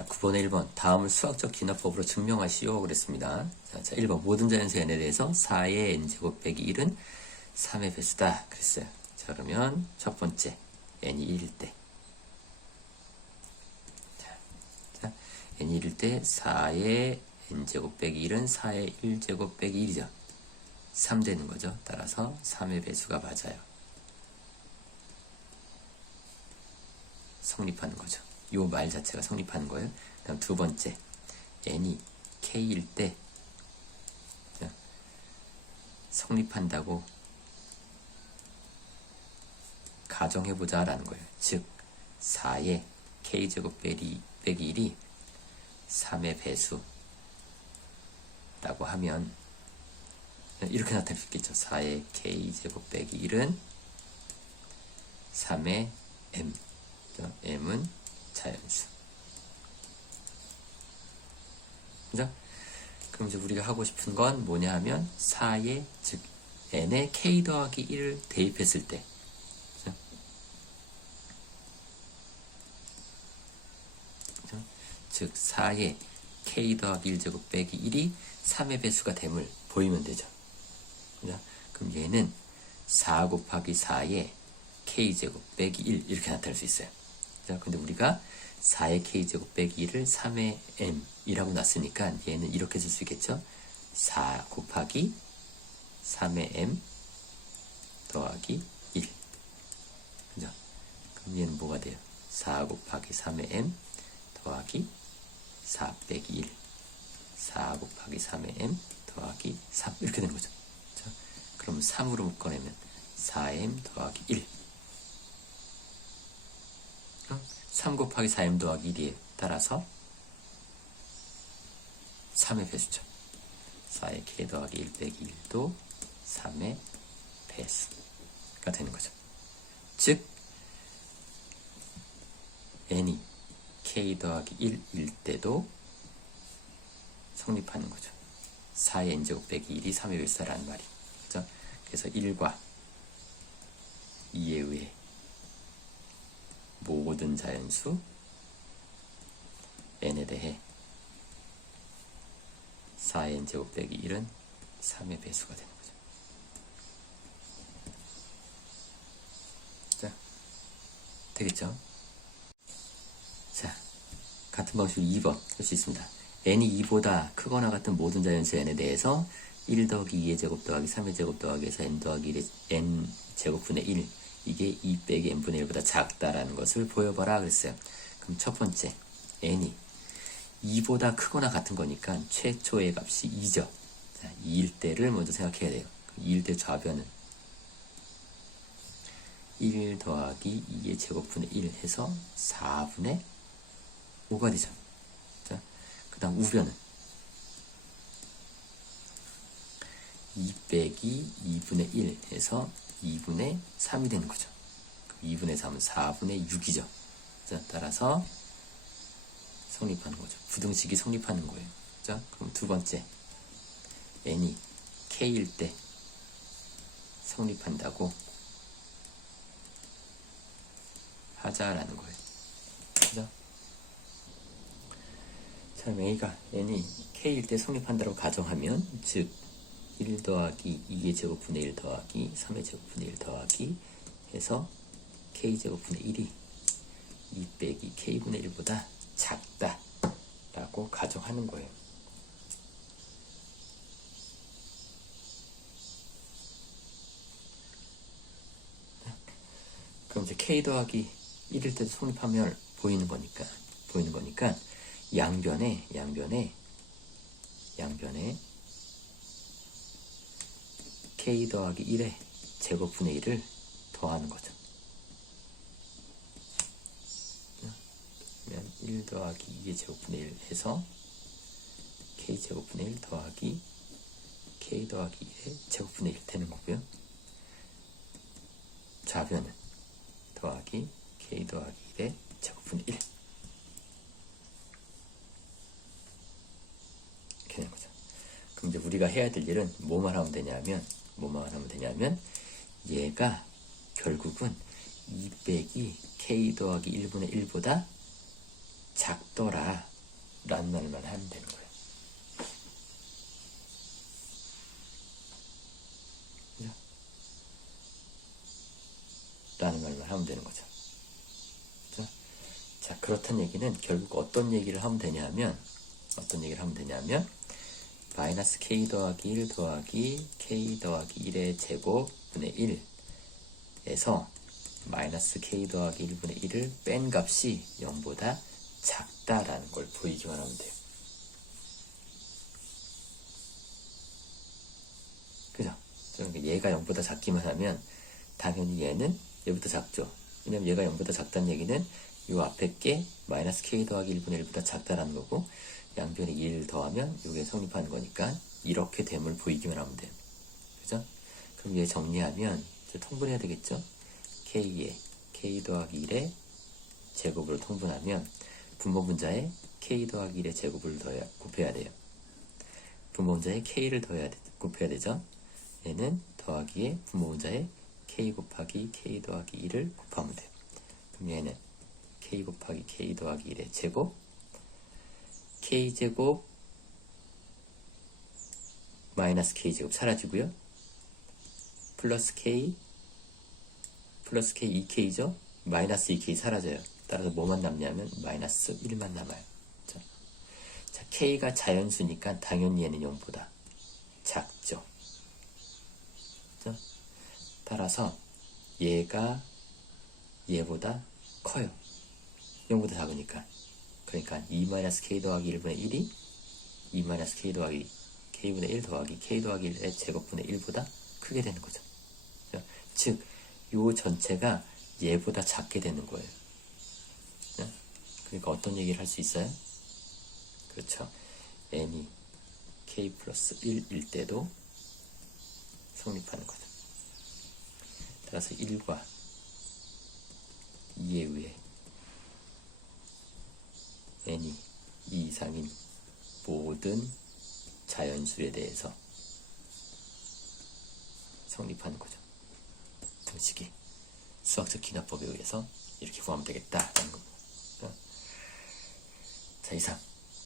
자, 9번에 1번. 다음을 수학적 기납법으로 증명하시오. 그랬습니다. 자, 1번. 모든 자연수 n에 대해서 4의 n제곱 빼기 1은 3의 배수다. 그랬어요. 자, 그러면 첫 번째. n이 1일 때. 자, n이 1일 때 4의 n제곱 빼기 1은 4의 1제곱 빼기 1이죠. 3 되는 거죠. 따라서 3의 배수가 맞아요. 성립하는 거죠. 이 말 자체가 성립하는 거예요. 다음 두 번째, n이 k일 때 성립한다고 가정해보자 라는 거예요. 즉 4의 k제곱 빼기 1이 3의 배수라고 하면 이렇게 나타낼 수 있겠죠. 4의 k제곱 빼기 1은 3의 m, m은 자연수. 그죠? 그럼 이제 우리가 하고 싶은 건 뭐냐 하면 4의, 즉 n에 k 더하기 1을 대입했을 때, 그죠? 즉 4의 k 더하기 1제곱 빼기 1이 3의 배수가 됨을 보이면 되죠. 그죠? 그럼 얘는 4 곱하기 4의 k제곱 빼기 1 이렇게 나타낼 수 있어요. 근데 우리가 4의 k제곱 빼기 1을 3의 m이라고 놨으니까 얘는 이렇게 쓸 수 있겠죠. 4 곱하기 3의 m 더하기 1. 그죠? 그럼 얘는 뭐가 돼요? 4 곱하기 3의 m 더하기 4 빼기 1. 4 곱하기 3의 m 더하기 3. 이렇게 되는 거죠. 자, 그럼 3으로 묶어내면 4m 더하기 1. 3 곱하기 4m 더하기 1이에요. 따라서 3의 배수죠. 4의 k 더하기 1 빼기 1도 3의 배수가 되는 거죠. 즉 n이 k 더하기 1일 때도 성립하는 거죠. 4의 n제곱 빼기 1이 3의 배수라는 말이. 그죠? 그래서 1과 2에 의해 모든 자연수 n에 대해 4의 n제곱 빼기 1은 3의 배수가 되는 거죠. 자, 되겠죠? 자, 같은 방식으로 2번 할 수 있습니다. n이 2보다 크거나 같은 모든 자연수 n에 대해서 1 더하기 2의 제곱 더하기 3의 제곱 더하기 해서 n 더하기 1의 n 제곱분의 1 이게 2 빼기 n분의 1보다 작다라는 것을 보여봐라 그랬어요. 그럼 첫 번째 n이 2보다 크거나 같은 거니까 최초의 값이 2죠. 자, 2일 때를 먼저 생각해야 돼요. 2일 때 좌변은 1 더하기 2의 제곱분의 1 해서 4분의 5가 되죠. 자, 그 다음 우변은 2 빼기 2분의 1 해서 2분의 3이 되는 거죠. 2분의 3은 4분의 6이죠. 자, 따라서 성립하는 거죠. 부등식이 성립하는 거예요. 자, 그럼 두 번째 n이 k일 때 성립한다고 하자라는 거예요. 그죠? 자, n이 k일 때 성립한다고 가정하면 즉 1 더하기 2의 제곱분의 1 더하기 3의 제곱분의 1 더하기 해서 k제곱분의 1이 2 빼기 k분의 1보다 작다라고 가정하는 거예요. 그럼 이제 k 더하기 1일 때도 성립하면 보이는 거니까 양변에 k 더하기 1의 제곱분의 1을 더하는 거죠. 그러면 1 더하기 2의 제곱분의 1 해서 k 제곱분의 1 더하기 k 더하기 1의 제곱분의 1 되는 거고요. 좌변은 더하기 k 더하기 1의 제곱분의 1 이렇게 되는 거죠. 그럼 이제 우리가 해야 될 일은 뭐만 하면 되냐면 얘가 결국은 2 빼기 k 더하기 1분의 1보다 작더라 라는 말만 하면 되는 거예요. 그죠? 라는 말만 하면 되는 거죠. 그죠? 자, 그렇다는 얘기는 결국 어떤 얘기를 하면 되냐면, 마이너스 k 더하기 1 더하기 k 더하기 1의 제곱분의 1에서 마이너스 k 더하기 1분의 1을 뺀 값이 0보다 작다라는 걸 보이기만 하면 돼요. 그죠? 그러니까 얘가 0보다 작기만 하면 당연히 얘는 얘보다 작죠. 왜냐면 얘가 0보다 작다는 얘기는 이 앞에 게 마이너스 k 더하기 1분의 1보다 작다라는 거고, 양변에 1 더하면 이게 성립하는 거니까 이렇게 됨을 보이기만 하면 돼요. 그죠? 그럼 얘 정리하면 통분해야 되겠죠? k에 k 더하기 1의 제곱으로 통분하면 분모분자에 k 더하기 1의 제곱을 곱해야 돼요. 분모분자에 k를 곱해야 되죠? 얘는 더하기에 분모분자에 k 곱하기 k 더하기 1을 곱하면 돼요. 그럼 얘는 k 곱하기 k 더하기 1의 제곱, k제곱 마이너스 k제곱 사라지고요. 플러스 k 2k죠? 마이너스 2k 사라져요. 따라서 뭐만 남냐면 마이너스 1만 남아요. 자, k가 자연수니까 당연히 얘는 0보다 작죠. 그죠? 따라서 얘가 얘보다 커요. 0보다 작으니까. 그러니까 2-k 더하기 1분의 1이 2-k 더하기 k분의 1 더하기 k 더하기 1의 제곱분의 1보다 크게 되는 거죠. 즉, 요 전체가 얘보다 작게 되는 거예요. 그러니까 어떤 얘기를 할 수 있어요? 그렇죠. n이 k 플러스 1일 때도 성립하는 거죠. 따라서 1과 2에 의해 n이 2 이상인 모든 자연수에 대해서 성립하는 거죠. 등식이 수학적 기납법에 의해서 이렇게 구하면 되겠다라는 겁니다. 자, 이상